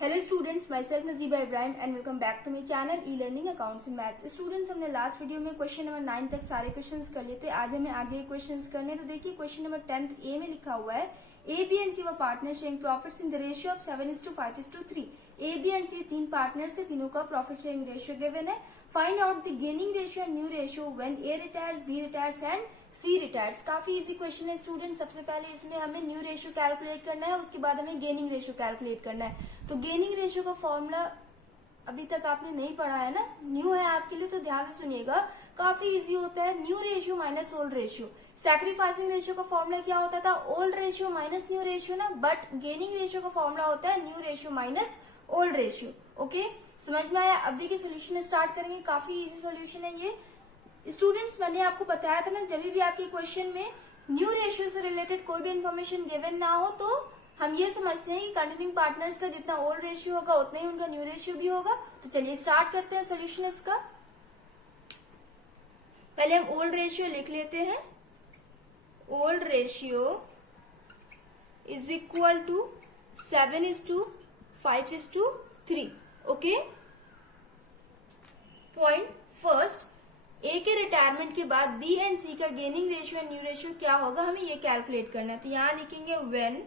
Hello students, myself Najiba Ibrahim and welcome back to my channel e learning accounts and maths. Students, हमने last video में question number 9 तक सारे questions कर लिए थे। आज हमें आगे क्वेश्चंस करने। तो देखिए क्वेश्चन नंबर 10 ए में लिखा हुआ है ए बी एंड सी व partner sharing profits in the ratio of 7:5:3। A B and C तीन पार्टनर्स से, तीनों का प्रॉफिट शेयरिंग रेशियो गिवन है। Find out the gaining ratio and new ratio when A retires, B retires and C retires. काफी easy question है student. सबसे पहले इसमें हमें न्यू रेशियो कैलकुलेट करना है, उसके बाद हमें गेनिंग रेशियो कैलकुलेट करना है। तो गेनिंग रेशियो का फॉर्मूला अभी तक आपने नहीं पढ़ा है ना, न्यू है आपके लिए, तो ध्यान से सुनिएगा। काफी इजी होता है। New ratio minus old ratio. Sacrificing ratio का फॉर्मूला क्या होता था? Old ratio minus new ratio ना। बट गेनिंग रेशियो का फॉर्मूला होता है new ratio minus old ratio. Okay, समझ में आया? अब देखिए सोल्यूशन स्टार्ट करेंगे। काफी इजी सोल्यूशन है ये स्टूडेंट्स। मैंने आपको बताया था ना, जब भी आपके क्वेश्चन में न्यू रेशियो से रिलेटेड कोई भी इन्फॉर्मेशन गिवन ना हो तो हम ये समझते हैं कि कंटिन्यूइंग पार्टनर्स का जितना ओल्ड रेशियो होगा उतना ही उनका न्यू रेशियो भी होगा। तो चलिए स्टार्ट करते हैं सॉल्यूशन इसका। पहले हम ओल्ड रेशियो लिख लेते हैं। Old ratio is equal to 7:5:3। Okay, point first, A के रिटायरमेंट के बाद बी एंड सी का gaining ratio and new ratio क्या होगा, हमें ये कैलकुलेट करना है। तो यहां लिखेंगे when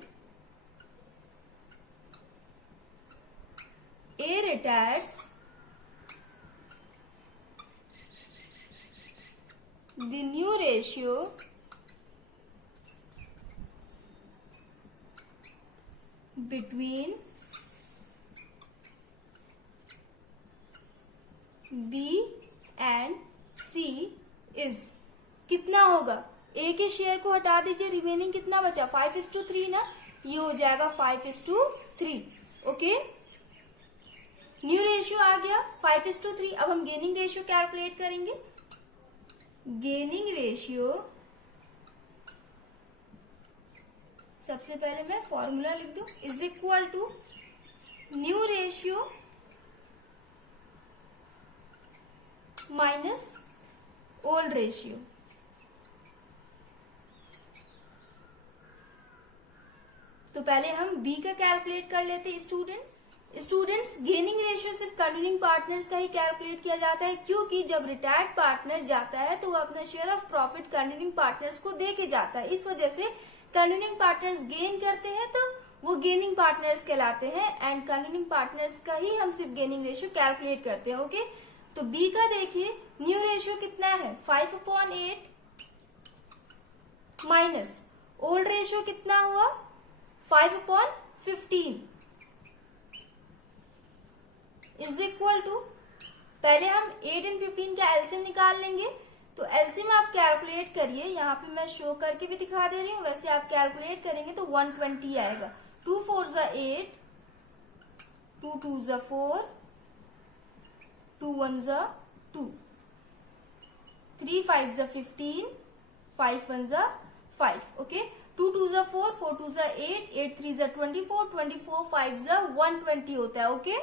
A retires, the new ratio between B and C is कितना होगा? ए के शेयर को हटा दीजिए, रिमेनिंग कितना बचा? 5:3 ना। ये हो जाएगा 5:3। ओके, न्यू रेशियो आ गया 5:3। अब हम गेनिंग रेशियो कैलकुलेट करेंगे। गेनिंग रेशियो, सबसे पहले मैं फॉर्मूला लिख दूं, is equal to new ratio minus old ratio. तो पहले हम बी का कैलकुलेट कर लेते हैं स्टूडेंट्स। गेनिंग रेशियो सिर्फ कंटिन्यूइंग पार्टनर्स का ही कैलकुलेट किया जाता है, क्योंकि जब रिटायर्ड पार्टनर जाता है तो वो अपना share of profit continuing partners को दे के जाता है। इस वजह से कंटिन्यूइंग पार्टनर्स गेन करते हैं तो वो गेनिंग पार्टनर्स कहलाते हैं, एंड कंटिन्यूइंग पार्टनर्स का ही हम सिर्फ गेनिंग रेशियो कैलकुलेट करते हैं। ओके, तो बी का देखिए न्यू रेशियो कितना है? 5/8 माइनस ओल्ड रेशियो कितना हुआ? 5/15 इज इक्वल टू, पहले हम 8 और 15 का एलसीएम निकाल लेंगे। तो एलसीएम आप कैलकुलेट करिए, यहाँ पे मैं शो करके भी दिखा दे रही हूँ, वैसे आप कैलकुलेट करेंगे तो 120 आएगा। 2 4 8, 2 2 4, 2 1 2, 3 5 15, 5 1 5। ओके, 2 2 4, 4 2 8, 8 3 24, 24 5 120 होता है। ओके,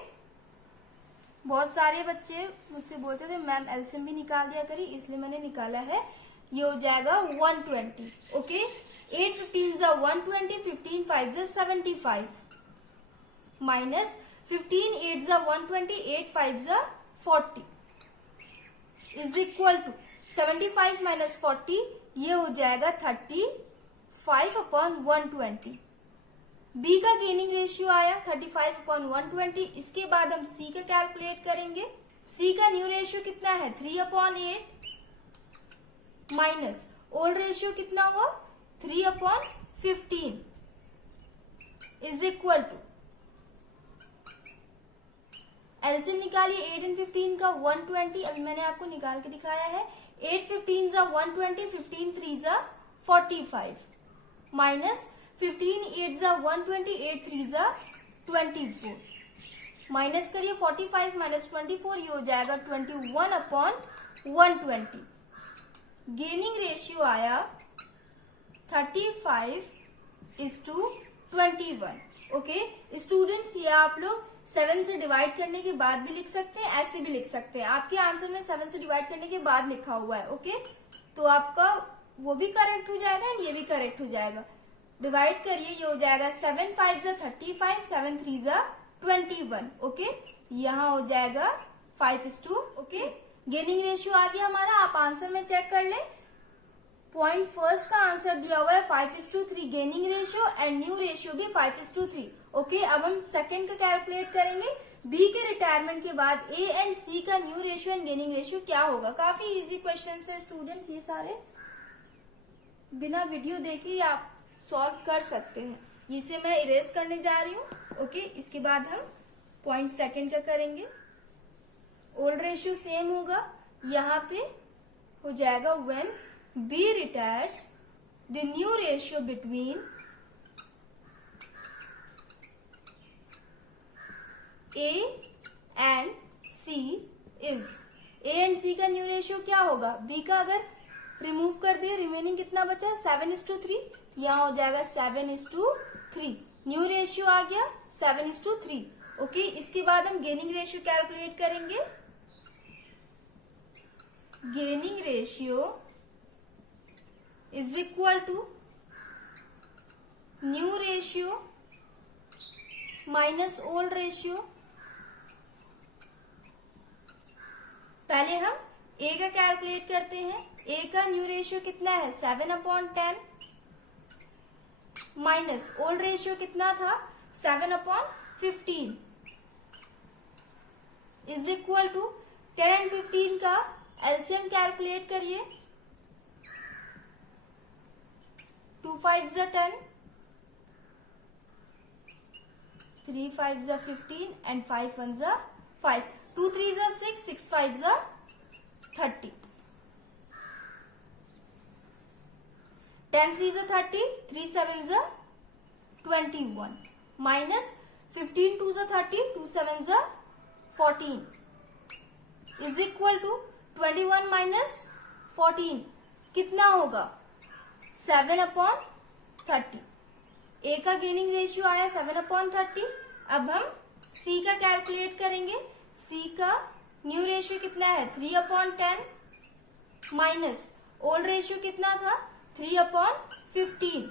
बहुत सारे बच्चे मुझसे बोलते थे मैम एलसीएम भी निकाल दिया करी, इसलिए मैंने निकाला है। ये हो जाएगा 120। Okay, 8 15 120, 15 5 75 minus 15 8 120, 8 5 40 is equal to 75 minus 40, ये हो जाएगा 35/120। बी का गेनिंग रेशियो आया 35/120। इसके बाद हम सी का कैलकुलेट करेंगे। सी का न्यू रेशियो कितना है? 3/8 माइनस ओल्ड रेशियो कितना हुआ? 3/15 इज इक्वल टू, एलसीएम निकालिए 8 और 15 का 120। अभी मैंने आपको निकाल के दिखाया है। 8 15 120, 15 3 45 माइनस 15 8 120, 8 3 24 माइनस करिए 45 माइनस 24, ये हो जाएगा 21/120। गेनिंग रेशियो आया 35:21। ओके स्टूडेंट्स, ये आप लोग 7 से डिवाइड करने के बाद भी लिख सकते हैं, ऐसे भी लिख सकते हैं। आपके आंसर में 7 से डिवाइड करने के बाद लिखा हुआ है। ओके, तो आपका वो भी करेक्ट हो जाएगा एंड ये भी करेक्ट हो जाएगा। डिवाइड करिए, ये हो जाएगा 7 5 35, 7 3 21। ओके, यहाँ हो जाएगा 5:2। ओके, गेनिंग रेशियो आ गया हमारा। आप आंसर में चेक कर लें। पॉइंट फर्स्ट का आंसर दिया हुआ है 5:3 gaining ratio and new ratio भी 5:3। ओके, अब हम सेकंड का कैलकुलेट करेंगे। बी के रिटायरमेंट के बाद ए एंड सी का new ratio and gaining ratio क्या होगा। काफी इजी क्वेश्चन है स्टूडेंट्स, ये सारे बिना वीडियो देखे आप सॉल्व कर सकते हैं। इसे मैं इरेज करने जा रही हूँ। ओके, इसके बाद हम पॉइंट सेकंड का करेंगे। ओल्ड रेशियो सेम होगा, यहाँ पे हो जाएगा when B retires the new ratio between A and C is. A and C का न्यू रेशियो क्या होगा। बी का अगर रिमूव कर दिए रिमेनिंग कितना बचा 7:3, यहाँ हो जाएगा 7:3। न्यू रेशियो आ गया 7:3। ओके, इसके बाद हम गेनिंग रेशियो कैलकुलेट करेंगे। Gaining ratio is equal to new ratio minus old ratio. पहले हम ए का कैलकुलेट करते हैं। ए का न्यू रेशियो कितना है 7/10 माइनस ओल्ड रेशियो कितना था 7/15 इज इक्वल टू 10 एंड 15 का एलसीएम कैलकुलेट करिए। 2 5 10, 3 5 15 and 5 1 5, 2 3 6, 6 5 30, 10 3 30, 3 7 21 minus 15 2 30, 2 7 14 is equal to 21 minus 14 कितना होगा 7/30। ए का गेनिंग रेशियो आया 7/30। अब हम सी का कैलकुलेट करेंगे। सी का न्यू रेशियो कितना है 3/10 माइनस ओल्ड रेशियो कितना था 3/15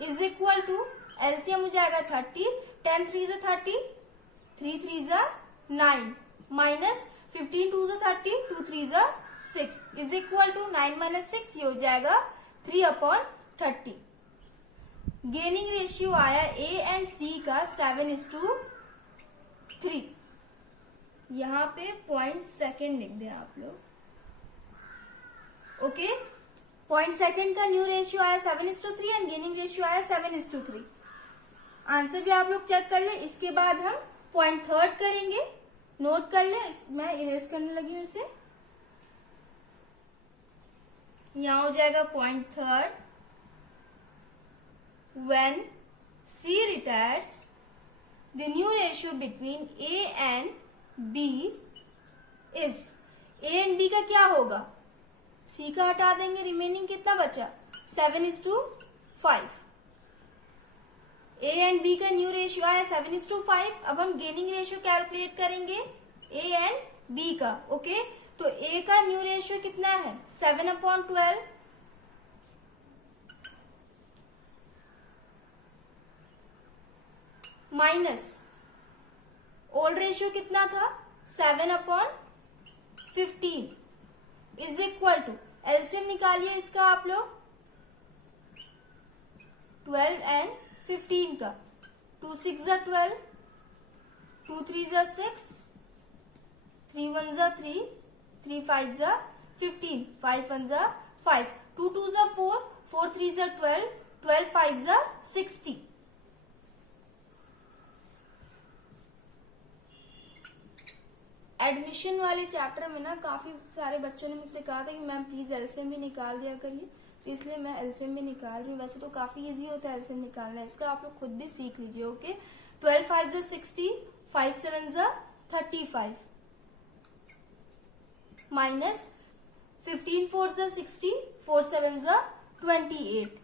इज इक्वल टू एलसीएम हो जाएगा 30, 10 3 30, 3 3 9 minus 15 2 30, 2 3 6 is equal to 9 minus 6, ये हो जाएगा 3/30। गेनिंग रेशियो आया ए एंड सी का 7:3। यहाँ पे पॉइंट सेकंड लिख दें आप लोग। ओके, पॉइंट सेकंड का न्यू रेशियो आया 7:3 एंड गेनिंग रेशियो आया 7:3। आंसर भी आप लोग चेक कर ले। इसके बाद हम पॉइंट थर्ड करेंगे। नोट कर ले, मैं इरेज करने लगी हूं इसे। यहाँ हो जाएगा point third when C retires the new ratio between A and B is। A and B का क्या होगा C का हटा देंगे, रिमेनिंग कितना बचा 7:5। A and B का न्यू रेशियो आया 7:5। अब हम गेनिंग रेशियो कैलकुलेट करेंगे A and B का। ओके, तो A का न्यू रेशियो कितना है 7/12 माइनस ओल्ड रेशियो कितना था 7/15 इज इक्वल टू एलसीएम निकालिए इसका आप लोग 12 एंड 15 का। 2 6 12, 2 3 6, 3 1 3, 3 5 15, 5 1 5, 2 2 4, 4 3 12, 12 5 60। एडमिशन वाले चैप्टर में ना काफी सारे बच्चों ने मुझसे कहा था कि मैम प्लीज एलसीएम भी निकाल दिया करिए, तो इसलिए मैं एलसीएम भी निकाल रही हूँ। वैसे तो काफी इजी होता है एलसीएम निकालना, इसका आप लोग खुद भी सीख लीजिए। Okay, 12 5 60, 5 7 35 minus 15 4 60, 4 7 28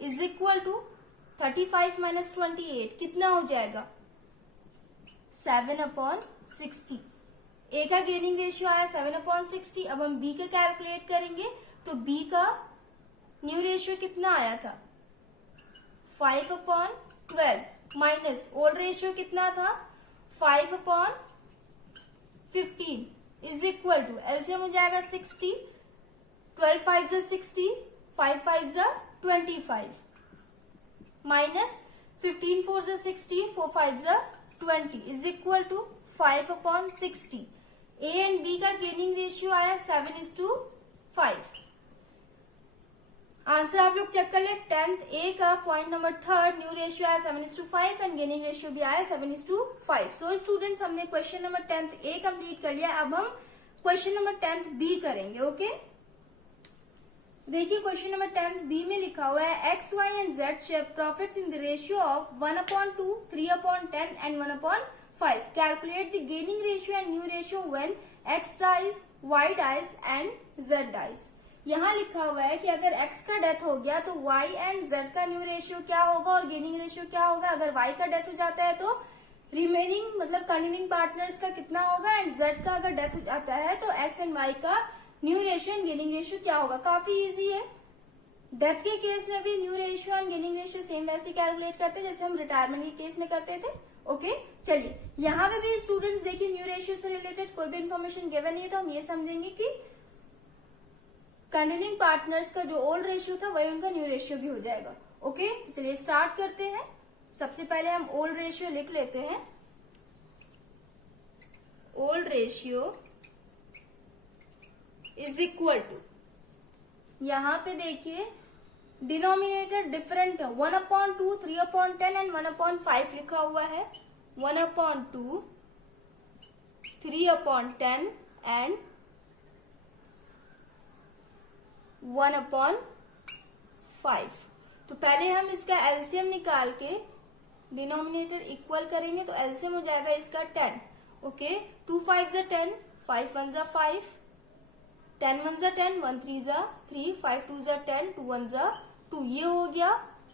is equal to 35 minus 28 कितना हो जाएगा 7/60। ए का गेनिंग रेशियो आया 7/60। अब हम बी का कैलकुलेट करेंगे, तो बी का न्यू रेशियो कितना आया था 5/12 माइनस ओल्ड रेशियो कितना था 5/15 इज इक्वल टू एलसीएम हो जाएगा 60, 12 5 जा 60, 5 5 जा 25 माइनस 15 4 जा 60, 4 5 जा 20 is equal to 5/60। A and B का गेनिंग रेशियो आया 7:5। आंसर आप लोग चेक कर ले। 10th ए का पॉइंट नंबर 3 न्यू रेशियो आया 7:5 एंड गेनिंग रेशियो भी आया 7:5। सो स्टूडेंट्स हमने question number 10th A complete कर लिया। अब हम क्वेश्चन नंबर 10th बी करेंगे। ओके देखिए क्वेश्चन नंबर 10th बी में लिखा हुआ है X Y and Z share profits in the ratio of 1/2, 3/10 and 1/5। Calculate the gaining ratio and new ratio when X dies, Y dies and Z dies. यहाँ लिखा हुआ है कि अगर x का डेथ हो गया तो y एंड z का न्यू रेशियो क्या होगा और गेनिंग रेशियो क्या होगा। अगर y का डेथ हो जाता है तो रिमेनिंग मतलब कंटिन्यूइंग पार्टनर्स का कितना होगा एंड z का अगर डेथ हो जाता है तो x एंड y का new ratio and gaining ratio क्या होगा। काफी इजी है। डेथ के केस में भी new ratio and gaining ratio same वैसे कैलकुलेट करते हैं जैसे हम रिटायरमेंट के केस में करते थे। ओके चलिए यहाँ पे भी स्टूडेंट्स देखिए न्यू रेशियो से रिलेटेड कोई भी इन्फॉर्मेशन गिवन नहीं है तो हम ये समझेंगे कि कंटिन्यूइंग पार्टनर्स का जो ओल्ड रेशियो था वही उनका न्यू रेशियो भी हो जाएगा। ओके तो चलिए स्टार्ट करते हैं। सबसे पहले हम ओल्ड रेशियो लिख लेते हैं। Old ratio is equal to, यहां पे देखिए डिनोमिनेटर डिफरेंट है 1/2, 3/10 एंड 1/5 लिखा हुआ है। 1/2, 3/10 एंड 1/5। तो पहले हम इसका एलसीएम निकाल के डिनोमिनेटर इक्वल करेंगे तो एलसीएम हो जाएगा इसका 10। ओके 2 5 जा 10, 5 1 जा 5, 10 1 जा 10, 1 3 जा 3, 5 2 जा 10, 2 1 जा 2। ये हो गया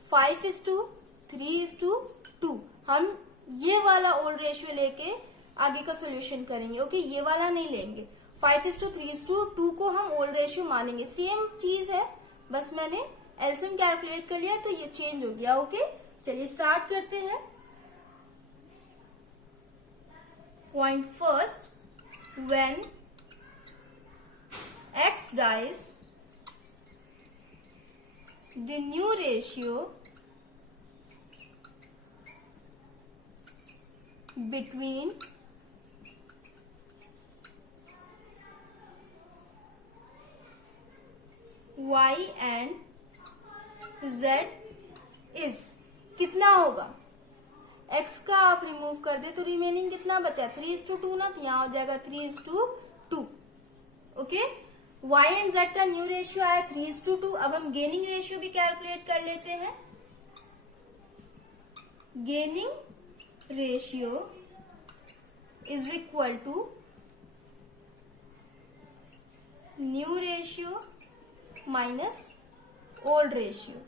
5:3:2। हम ये वाला ओल्ड रेशियो लेके आगे का सोल्यूशन करेंगे। ओके ये वाला नहीं लेंगे। 5:3:2 को हम ओल्ड रेशियो मानेंगे। सेम चीज है बस मैंने एलसीएम कैलकुलेट कर लिया तो ये चेंज हो गया। ओके चलिए स्टार्ट करते हैं। Point first, when X dies the new ratio between y and z is कितना होगा। x का आप रिमूव कर दे तो रिमेनिंग कितना बचा 3:2 ना, तो यहां हो जाएगा 3:2। ओके y एंड z का न्यू रेशियो आया 3:2। अब हम गेनिंग रेशियो भी कैलकुलेट कर लेते हैं। Gaining ratio is equal to new ratio minus old ratio.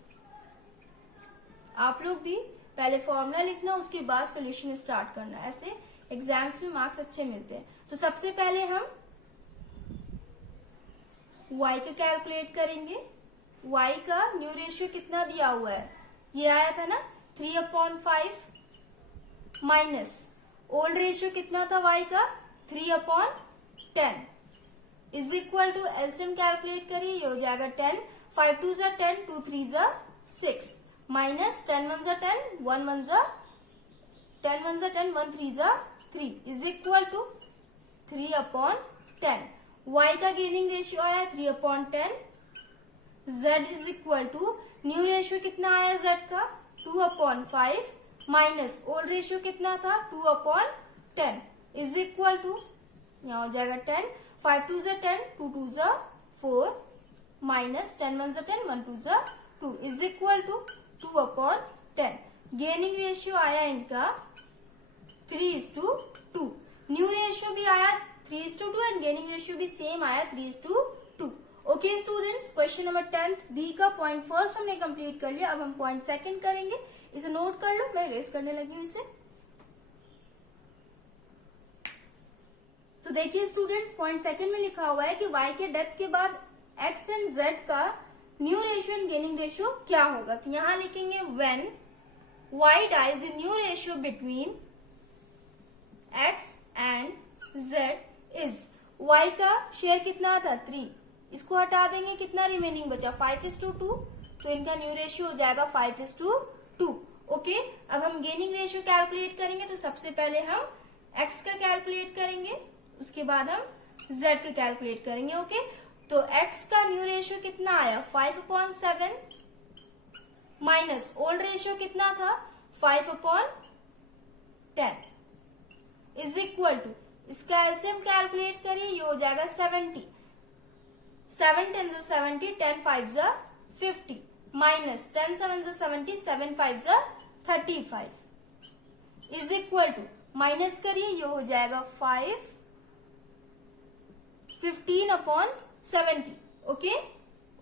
आप लोग भी पहले फॉर्मूला लिखना उसके बाद सॉल्यूशन स्टार्ट करना, ऐसे एग्जाम्स में मार्क्स अच्छे मिलते हैं। तो सबसे पहले हम y का कैलकुलेट करेंगे। y का न्यू रेशियो कितना दिया हुआ है, ये आया था ना 3/5 माइनस ओल्ड रेशियो कितना था y का 3/10 is equal to LCM calculate करिए। ये हो जाएगा 10, 5 2 जा 10, 2 3 जा 6 माइनस 10 1 जा 10, 1 1 जा 10 1 जा 10, 1 3 जा 3 इज इक्वल टू 3/10। y का गेनिंग रेशियो आया 3/10। z is equal to new ratio कितना आया z का 2/5 माइनस ओल्ड रेशियो कितना था 2/10 इज इक्वल टू, यहाँ हो जाएगा 10, 5 2 जा 10, 2 2 जा 4 माइनस 10 1 जा 10, 1 2 जा 2 is equal to 2/10। Gaining ratio आया इनका 3:2। न्यू रेशियो भी आया 3:2 एंड गेनिंग रेशियो भी सेम आया 3:2। Okay students question number 10th B का पॉइंट फर्स्ट हमने कंप्लीट कर लिया। अब हम पॉइंट सेकंड करेंगे। इसे नोट कर लो, मैं रेस करने लगी हूँ इसे। तो देखिए स्टूडेंट्स पॉइंट सेकंड में लिखा हुआ है कि y के डेथ के बाद x एंड z का new ratio and gaining ratio क्या होगा। तो यहां लिखेंगे when y dies the new ratio between x and z is, y का शेयर कितना था 3, इसको हटा देंगे, कितना रिमेनिंग बचा 5:2, तो इनका न्यू रेशियो हो जाएगा 5:2. ओके, अब हम गेनिंग रेशियो कैलकुलेट करेंगे, तो सबसे पहले हम x का कैलकुलेट करेंगे, उसके बाद हम z का कैलकुलेट करेंगे. ओके, तो x का न्यू रेशियो कितना आया 5/7 माइनस ओल्ड रेशियो कितना था 5/10 इज इक्वल टू, इसका एलसीएम कैलकुलेट करिए, ये हो जाएगा 70. 7 10 70, 10 5 50 minus 10 7 70, 7 5 35 is equal to, minus करिए, ये हो जाएगा 15/70. ओके,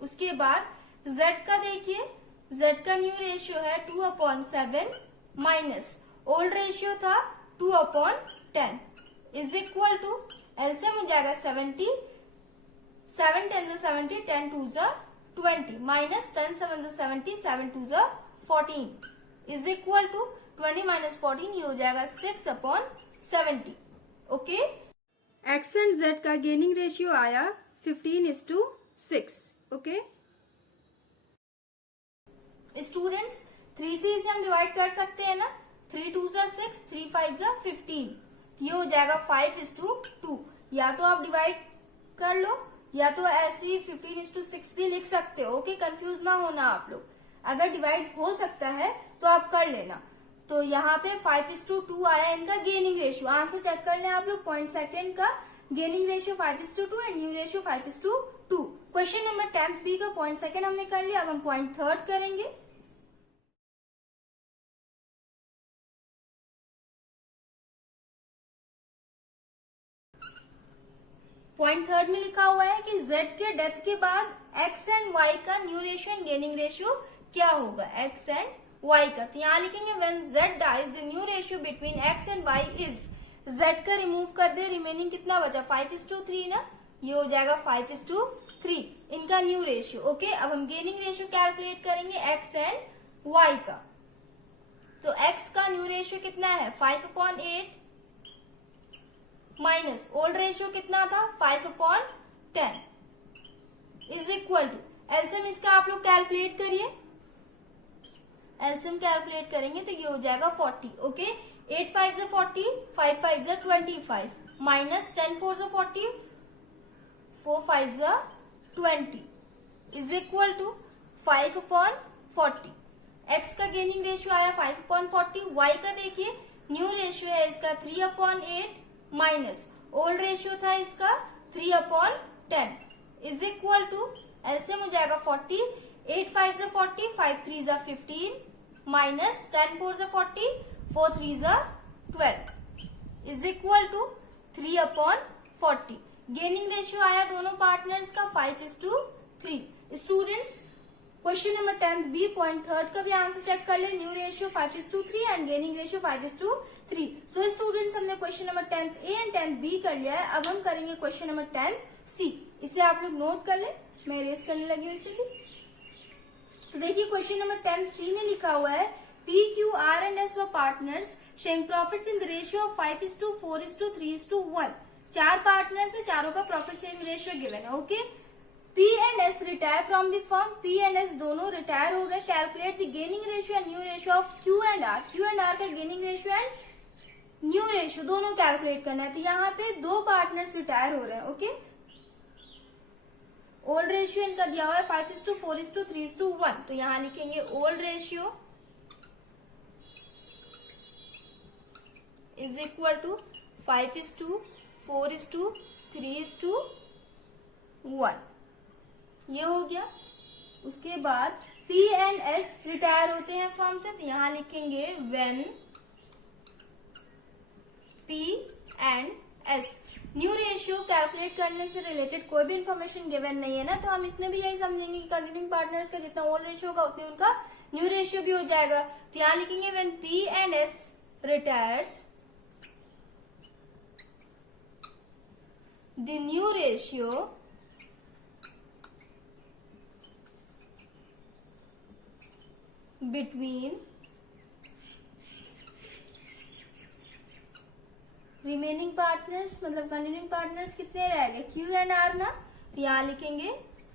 उसके बाद z का देखिए, z का न्यू रेशियो है 2/7 माइनस ओल्ड रेशियो था 2/10 इज इक्वल टू, एलसीएम हो जाएगा 70. 7 10 70, 10 2 20 minus 10 7 70, 7 2 14 is equal to 20 minus 14, ये हो जाएगा 6/70. ओके, एक्स एंड जेड का गेनिंग रेशियो आया 15:6. ओके स्टूडेंट्स, 3 से इसे हम डिवाइड कर सकते हैं ना, 3 2 6, 3 5 15, ये हो जाएगा 5:2. या तो आप डिवाइड कर लो, या तो ऐसे ही 15:6 भी लिख सकते हो. ओके, कंफ्यूज ना होना आप लोग, अगर डिवाइड हो सकता है तो आप कर लेना. तो यहाँ पे 5:2 आया इनका गेनिंग रेशियो. आंसर चेक कर लें आप लोग, पॉइंट सेकेंड का gaining ratio 5:2 and new ratio 5:2. Question number 10th B का पॉइंट सेकेंड हमने कर लिया. अब हम पॉइंट थर्ड करेंगे. पॉइंट थर्ड में लिखा हुआ है कि z के डेथ के बाद x एंड y का new ratio and gaining ratio क्या होगा, x एंड y का. तो यहाँ लिखेंगे when z dies the new ratio between x and y is, z का रिमूव कर दे, रिमेनिंग कितना बचा 5:3 ना, ये हो जाएगा 5:3 इनका न्यू रेशियो. ओके, अब हम गेनिंग रेशियो कैलकुलेट करेंगे x एंड y का. तो x का न्यू रेशियो कितना है 5/8 माइनस ओल्ड रेशियो कितना था 5/10 इज इक्वल टू, एलसीएम इसका आप लोग कैलकुलेट करिए. एलसीएम कैलकुलेट करेंगे तो ये हो जाएगा 40. Okay, 8 5 40, 5 5 25 minus 10 4 40, 4 5 20 is equal to 5/40. X का गेनिंग रेशियो आया 5/40. वाई का देखिए न्यू रेशियो है इसका 3/8 माइनस ओल्ड रेशियो था इसका 3/10 इज इक्वल टू, एलसीएम हो जाएगा 40. 8 5 40, 5 3 15 minus 10 4 40, 4 3 12 is equal to 3/40. Gaining ratio आया दोनों पार्टनर्स का 5:3. Students, question number 10th B point third का भी आंसर चेक कर ले. New ratio 5:3 and gaining ratio 5:3. So students, हमने question number 10th A and 10th B कर लिया है. अब हम करेंगे क्वेश्चन नंबर 10th सी. इसे आप लोग नोट कर ले, मैं इरेज करने लगी हूँ इसे भी. तो देखिए क्वेश्चन नंबर 10th सी में लिखा हुआ है P, Q, R and S were partners sharing profits in the ratio of 5:4:3:1. 4 partners है, चारों का प्रॉफिट शेयरिंग रेशियो गिवन है. Okay, P and S retire from the firm. P and S दोनों retire हो गए. Calculate the gaining ratio and new ratio of Q and R. Q and R का gaining ratio and new ratio दोनों calculate करना है. तो यहाँ पे 2 पार्टनर्स रिटायर हो रहे हैं. ओके, ओल्ड रेशियो इनका दिया हुआ है 5:4:3:1. तो यहाँ लिखेंगे old ratio is equal to 5:4:3:1. ये हो गया. उसके बाद P एंड S रिटायर होते हैं फर्म से. तो यहां लिखेंगे when P and S. New ratio calculate करने से रिलेटेड कोई भी इंफॉर्मेशन गिवन नहीं है ना, तो हम इसमें भी यही समझेंगे कि कंटिन्यूइंग पार्टनर्स का जितना ओल्ड रेशियो होगा उतनी उनका न्यू रेशियो भी हो जाएगा. तो यहां लिखेंगे when P and S retires the new ratio between remaining partners मतलब कंटिन्यूइंग पार्टनर्स कितने रहेंगे, क्यू एंड आर ना, तो यहाँ लिखेंगे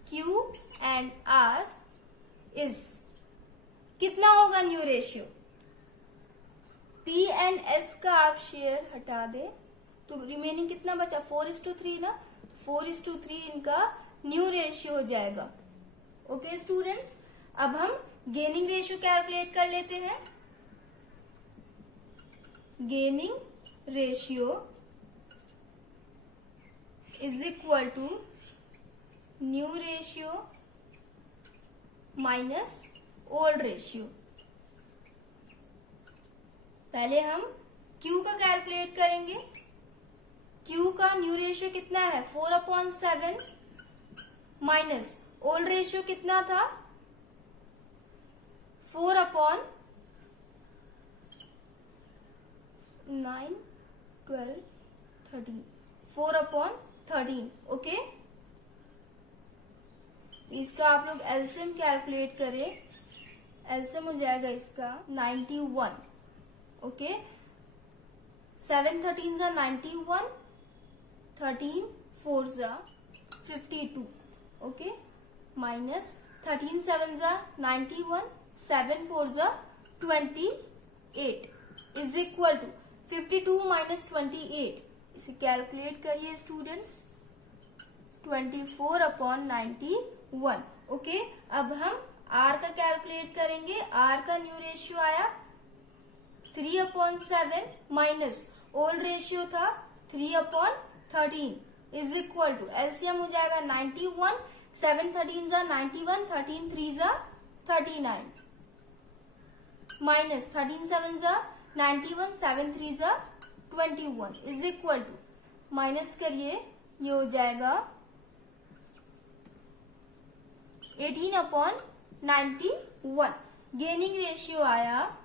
क्यू एंड आर इज कितना होगा new ratio, P and S का आप शेयर हटा दे तो रिमेनिंग कितना बचा 4:3 ना, 4:3 इनका न्यू रेशियो हो जाएगा। ओके स्टूडेंट्स, अब हम गेनिंग रेशियो कैलकुलेट कर लेते हैं। Gaining ratio is equal to new ratio minus old ratio. पहले हम Q का कैलकुलेट करेंगे। Q का न्यू रेशियो कितना है 4/7 माइनस ओल्ड रेशियो कितना था 4/9, 12, 13, 4/13। ओके, इसका आप लोग एलसीएम कैलकुलेट करें, एलसीएम हो जाएगा इसका 91। ओके, 7 13 जा 91, 13 4 जा 52। ओके, माइनस 13 7 जा 91, 7 4 जा 28 इज इक्वल टू 52 माइनस 28। इसे कैलकुलेट करिए स्टूडेंट्स, 24/91। ओके, अब हम R का कैलकुलेट करेंगे। R का न्यू रेशियो आया 3/7 माइनस ओल्ड रेशियो था 3/13 इज इक्वल टू एलसीएम हो जाएगा 91, 7 13 जा 91, 13 3 जा 39 माइनस 13 7 जा 91, 7 3 जा 21 इज इक्वल टू माइनस करिए, ये हो जाएगा 18/91। गेनिंग रेशियो आया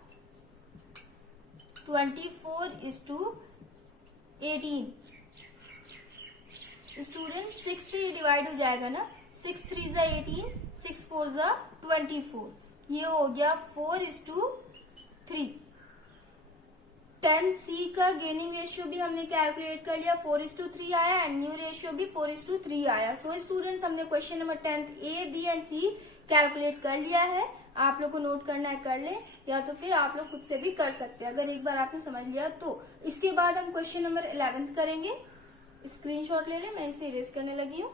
24:18। स्टूडेंट 6 से डिवाइड हो जाएगा ना, 6 3 जा 18, 6 4 जा 24, ये हो गया 4:3। 10C का गेनिंग रेशियो भी हमने कैलकुलेट कर लिया, 4:3 आया एंड न्यू रेशियो भी 4:3 आया। सो स्टूडेंट्स, हमने question number 10 A, B and C calculate कर लिया है। आप लोग को नोट करना है कर ले, या तो फिर आप लोग खुद से भी कर सकते हैं अगर एक बार आपने समझ लिया तो। इसके बाद हम क्वेश्चन नंबर 11 करेंगे। स्क्रीनशॉट ले ले, मैं इसे इरेज करने लगी हूँ।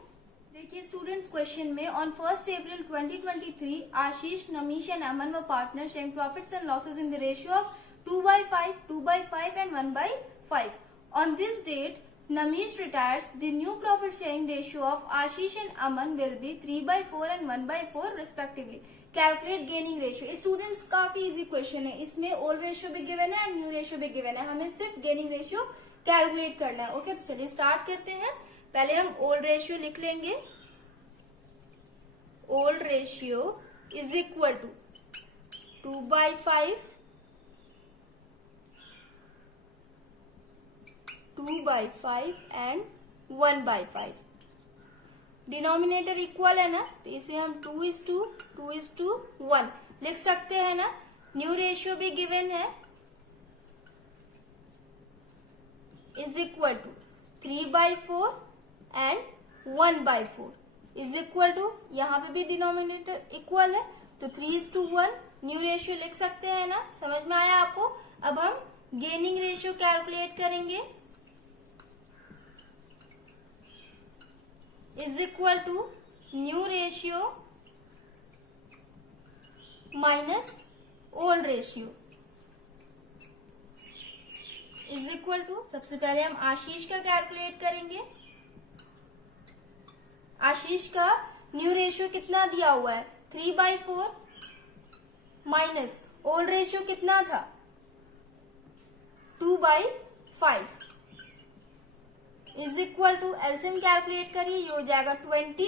देखिए स्टूडेंट्स, क्वेश्चन में on 1 April 2023 Ashish, Namish and अमन व partner sharing profits and losses in the ratio of 2/5, 2/5 and 1/5. On this date, Namish retires. The new profit sharing ratio of Ashish and Aman will be 3/4 and 1/4 respectively. Calculate gaining ratio. Students, काफी easy question है, इसमें old ratio भी given है and new ratio भी given है, हमें सिर्फ gaining ratio calculate करना है। ओके, तो चलिए स्टार्ट करते हैं। पहले हम ओल्ड रेशियो लिख लेंगे। Old ratio is equal to 2/5, 2/5 and 1/5। Denominator equal है ना, तो इसे हम 2:1 लिख सकते हैं ना। न्यू रेशियो भी गिवन है, is equal to 3/4 and 1/4 is equal to, यहाँ पे भी डिनोमिनेटर इक्वल है तो 3:1 न्यू रेशियो लिख सकते हैं ना। समझ में आया आपको। अब हम गेनिंग रेशियो कैलकुलेट करेंगे, is equal to new ratio minus old ratio is equal to, सबसे पहले हम आशीष का कैलकुलेट करेंगे। आशीष का न्यू रेशियो कितना दिया हुआ है 3/4 माइनस ओल्ड रेशियो कितना था 2/5 is equal to, LCM calculate करिए, ये हो जाएगा 20,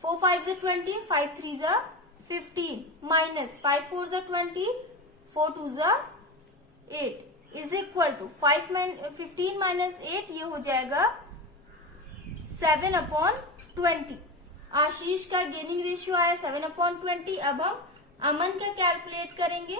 4 5 जा 20, 5 3 जा 15 माइनस 5 4 जा 20, 4 2 जा 8 इज इक्वल टू 15 माइनस 8, ये हो जाएगा 7/20। आशीष का गेनिंग रेशियो आया 7/20। अब हम अमन का कैलकुलेट करेंगे।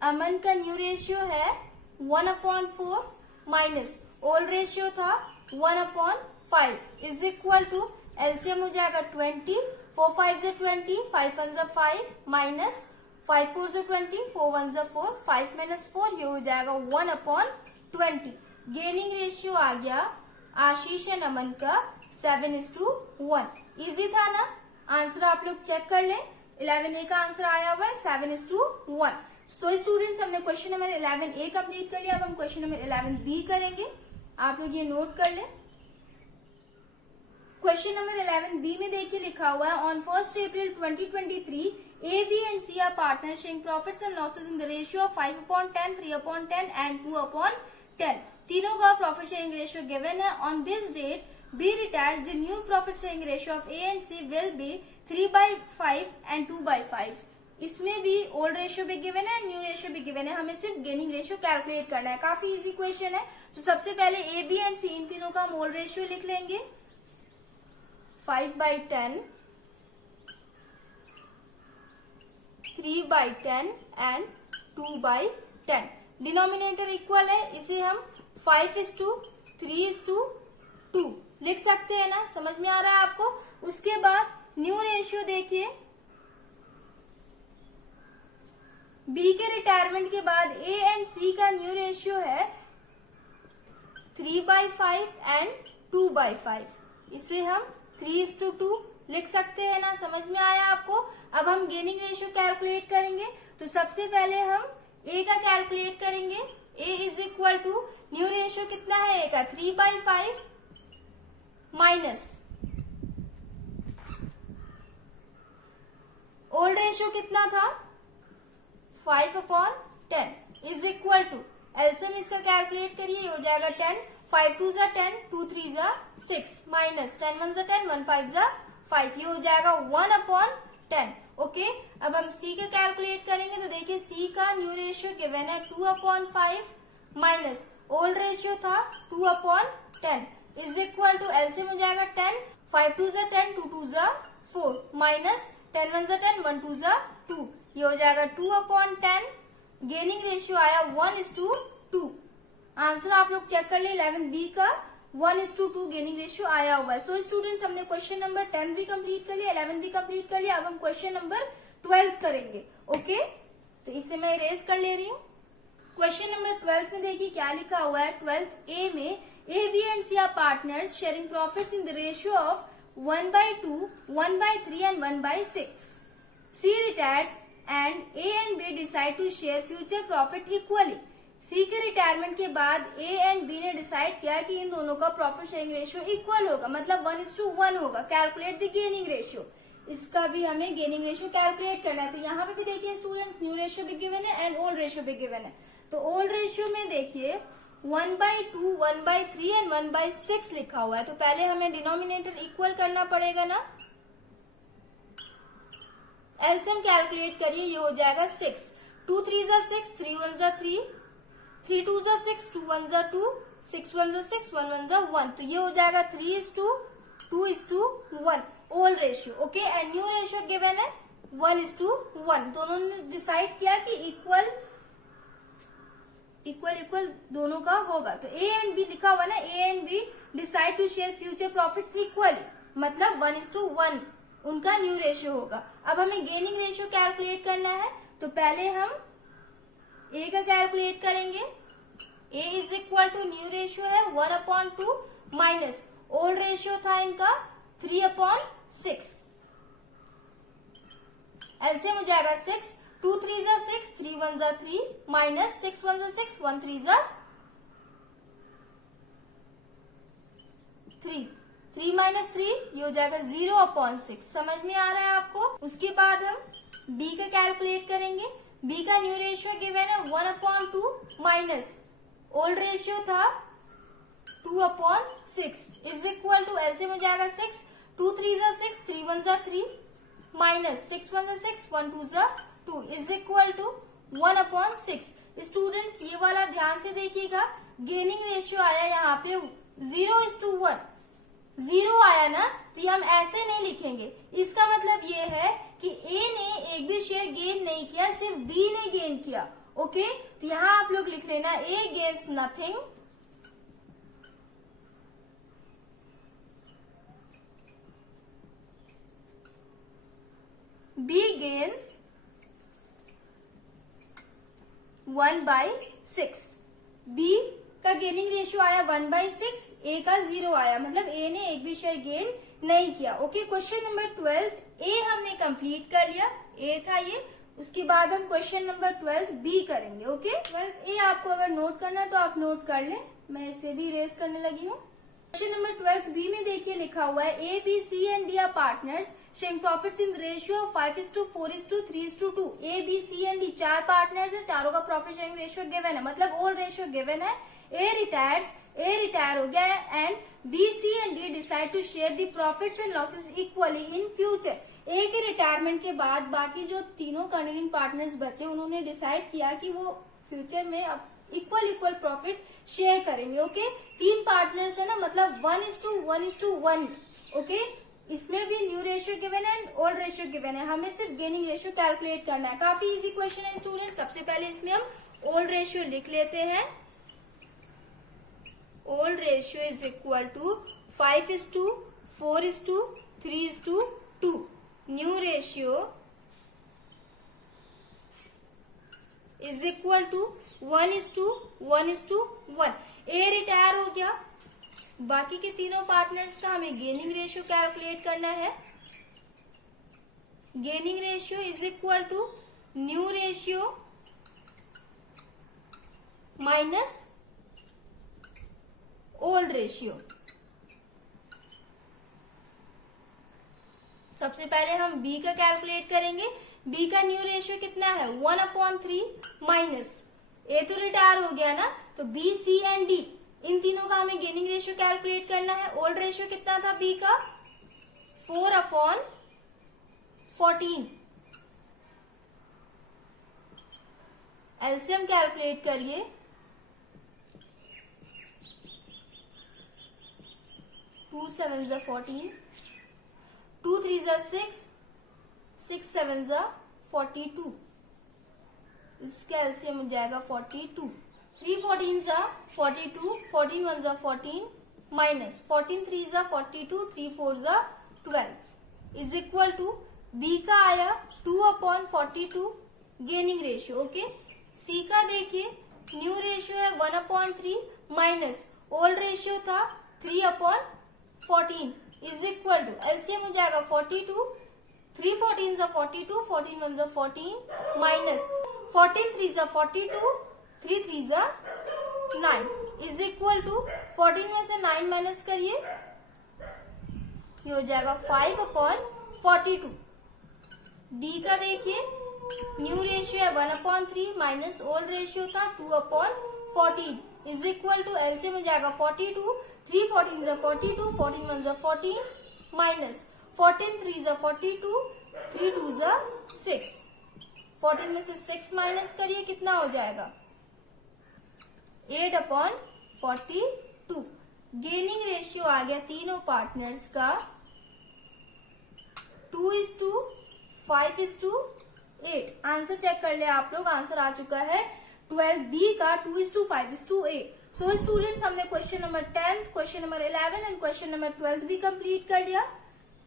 अमन का न्यू रेशियो है 1/4 माइनस ओल्ड रेशियो था 1/5 इज इक्वल टू एलसीएम हो जाएगा 20, 4 5 ज़ा 20, 5 1 ज़ा 5 माइनस 5 4 ज़ा 20, 4 1 ज़ा 4, 5 माइनस 4 ये हो जाएगा 1/20। गेनिंग रेशियो आ गया आशीष एंड अमन का 7:1। इजी था ना? आंसर आप लोग चेक कर लें। 11A का आंसर आया हुआ है 7:1। सो स्टूडेंट्स, हमने क्वेश्चन नंबर 11A कंप्लीट कर लिया। अब हम क्वेश्चन नंबर 11B करेंगे। आप लोग ये नोट कर लें। क्वेश्चन नंबर 11B में देखिए लिखा हुआ है on 1 April 2023 A, B and C are partners sharing profits and losses in the ratio of 5/10, 3/10 and 2/10। तीनों का प्रॉफिट शेयरिंग रेशियो गिवन है। On this date B retires, the new profit sharing ratio of A and C will be 3/5 and 2/5। इसमें भी old ratio भी given है, new ratio भी given है। हमें सिर्फ गेनिंग रेशियो कैलकुलेट करना है। काफी इजी क्वेश्चन है। तो सबसे पहले A, B एंड C इन तीनों का हम ओल्ड रेशियो लिख लेंगे 5/10, 3/10 एंड 2/10। डिनोमिनेटर इक्वल है, इसे हम 5:3:2 लिख सकते हैं ना? समझ में आ रहा है आपको? उसके बाद न्यू रेशियो देखिए, बी के रिटायरमेंट के बाद ए एंड सी का न्यू रेशियो है 3/5 एंड 2/5। इसे हम 3:2 लिख सकते हैं ना? समझ में आया आपको? अब हम गेनिंग रेशियो कैलकुलेट करेंगे। तो सबसे पहले हम ए का कैलकुलेट करेंगे। A is equal to new ratio कितना है ए का 3/5 माइनस ओल्ड रेशियो कितना था 5/10 इज इक्वल टू एलसीएम इसका कैलकुलेट करिए, ये हो जाएगा 10, 5 2 ज़ा 10, 2 3 ज़ा 6 माइनस 10 1 ज़ा 10, 1 5 ज़ा 5, ये हो जाएगा 1/10। ओके, अब हम सी का कैलकुलेट करेंगे। तो देखिए सी का न्यू रेशियो गिवन है 2/5 माइनस ओल्ड रेशियो था 2/10 इज इक्वल टू एलसीएम हो जाएगा 10, 5 2 ज़ा 10, 2 2 ज़ा 4 माइनस 10 1 ज़ा 10, 1 2 ज़ा 2, ये हो जाएगा 2/10। गेनिंग रेशियो आया 1:2। आंसर आप लोग चेक कर ले 11B का 1:2 गेनिंग रेशियो आया हुआ है। सो स्टूडेंट्स, हमने क्वेश्चन नंबर 10 भी कंप्लीट कर लिया, 11 भी कंप्लीट कर लिया। अब हम क्वेश्चन नंबर 12 करेंगे। ओके, तो इसे मैं इरेज कर ले रही हूँ। क्वेश्चन नंबर 12 में देखिए क्या लिखा हुआ है। 12A में A, B and C are partners sharing profits in the ratio of 1/2, 1/3 and 1/6। C retires and A and B decide to share future profit equally। C के रिटायरमेंट के बाद A एंड B ने decide किया कि इन दोनों का profit sharing ratio equal होगा, मतलब 1:1 होगा। कैलकुलेट द गेनिंग रेशियो, इसका भी हमें गेनिंग रेशियो कैलकुलेट करना है। तो यहाँ पे भी देखिए स्टूडेंट्स न्यू रेशियो भी गिवन है एंड ओल्ड रेशियो भी गिवन है। तो ओल्ड रेशियो में देखिए 1/2, 1/3 एंड 1/6 लिखा हुआ है। तो पहले हमें डिनोमिनेटर इक्वल करना पड़ेगा ना। एलसीएम कैलकुलेट करिए, ये हो जाएगा 6, 2 3 ज़ा 6, 3 1 ज़ा 3, 3 2 ज़ा 6, 2 1 ज़ा 2, 6 1 ज़ा 6, 1 1 ज़ा 1। तो ये हो जाएगा 3:2:1 old ratio. Okay, and new ratio given है 1:1। दोनों ने डिसाइड किया कि इक्वल दोनों का होगा। तो ए एंड बी लिखा हुआ ना, A and B decide to share future profits equally, मतलब 1:1 उनका न्यू रेशियो होगा। अब हमें गेनिंग रेशियो कैलकुलेट करना है। तो पहले हम ए का कैलकुलेट करेंगे। A is equal to new ratio है 1/2 माइनस ओल्ड रेशियो था इनका 3/6। एलसीएम हो जाएगा 6, 2 3 ज़ा 6, 3 1 ज़ा 3 माइनस 6 1 ज़ा 6, 1 3 ज़ा 3, 3 माइनस 3 ये हो जाएगा 0/6। समझ में आ रहा है आपको? उसके बाद हम बी का कैलकुलेट करेंगे। बी का न्यू रेशियो गिवन है 1/2 माइनस ओल्ड रेशियो था 2/6 इज इक्वल टू एलसीएम हो जाएगा 6, 2 3 ज़ा 6, 3 1 ज़ा 3 माइनस 6 1 ज़ा 6, 1 2 ज़ा 2 इज इक्वल टू 1/6। स्टूडेंट्स ये वाला ध्यान से देखिएगा, गेनिंग रेशियो आया यहाँ पे 0:1, 0 आया ना, तो ये हम ऐसे नहीं लिखेंगे। इसका मतलब ये है कि ए ने एक भी शेयर गेन नहीं किया, सिर्फ बी ने गेन किया। ओके, तो यहाँ आप लोग लिख लेना A gains nothing, B gains 1/6। B का गेनिंग रेशियो आया 1/6, A का 0 आया, मतलब A ने एक भी शेयर गेन नहीं किया। ओके, क्वेश्चन नंबर 12 A हमने कंप्लीट कर लिया, A था ये। उसके बाद हम क्वेश्चन नंबर 12 B करेंगे। ओके, 12 A आपको अगर नोट करना है तो आप नोट कर लें, मैं इसे भी इरेज करने लगी हूँ। क्वेश्चन नंबर 12 B में देखिए लिखा हुआ है A, B, C and D are partners sharing profits in the ratio of 5:4:3:2। A, B, C and D चार पार्टनर्स है, चारों का प्रॉफिट शेयरिंग रेशियो गिवन है, मतलब ऑल रेशियो गिवन है। A रिटायर हो गया है and B, C and D decide to share the profits and losses equally in future. A के रिटायरमेंट के बाद बाकी जो तीनों कंटिन्यूइंग पार्टनर्स बचे उन्होंने डिसाइड किया कि वो फ्यूचर में अब इक्वल प्रॉफिट शेयर करेंगे। ओके, तीन पार्टनर्स है ना, मतलब 1:1:1। ओके, इसमें भी न्यू रेशियो गिवन है एंड ओल्ड रेशियो गिवन है, हमें सिर्फ गेनिंग रेशियो कैलकुलेट करना है। काफी इजी क्वेश्चन है स्टूडेंट। सबसे पहले इसमें हम ओल्ड रेशियो लिख लेते हैं। Old ratio is equal to 5:4:3:2। New ratio is equal to 1:1:1। A retire हो गया, बाकी के तीनों पार्टनर्स का हमें गेनिंग रेशियो कैलकुलेट करना है। Gaining ratio is equal to new ratio minus old ratio. सबसे पहले हम बी का कैलकुलेट करेंगे। बी का न्यू रेशियो कितना है 1/3 माइनस ए तो रिटायर हो गया ना, तो बी, सी एंड डी इन तीनों का हमें गेनिंग रेशियो कैलकुलेट करना है। ओल्ड रेशियो कितना था बी का 4/14। एलसीएम कैलकुलेट करिए, 2 7 14, 2 3 6, 6 7 42। इसका एलसीएम हो जाएगा 42। 3 14 42, 14 1 14 minus 14 3 42, 3 4 12 is equal to B का आया 2/42 गेनिंग रेशियो। ओके, सी का देखिए न्यू रेशियो है 1/3 माइनस ओल्ड रेशियो था 3/14 इज इक्वल टू एलसीएम हो जाएगा 42। 3 14 42, 14 1 14 माइनस 14 3 42, 3 3 9 इज इक्वल टू 14 में से 9 माइनस करिए, ये हो जाएगा 5/42। डी का देखिए न्यू रेशियो है 1/3 माइनस ओल्ड रेशियो था 2/14 इज इक्वल टू एलसीएम हो जाएगा 42। 3 14 42, 14 1 14 माइनस 14 3 42, 3 2 6। 14 में से 6 माइनस करिए, कितना हो जाएगा 8/42। गेनिंग रेशियो आ गया तीनों पार्टनर्स का 2:5:8। आंसर चेक कर ले आप लोग, आंसर आ चुका है 12B का 2:5:8। सो स्टूडेंट्स, हमने question number 10, question number 11 and question number 12 भी कंप्लीट कर लिया।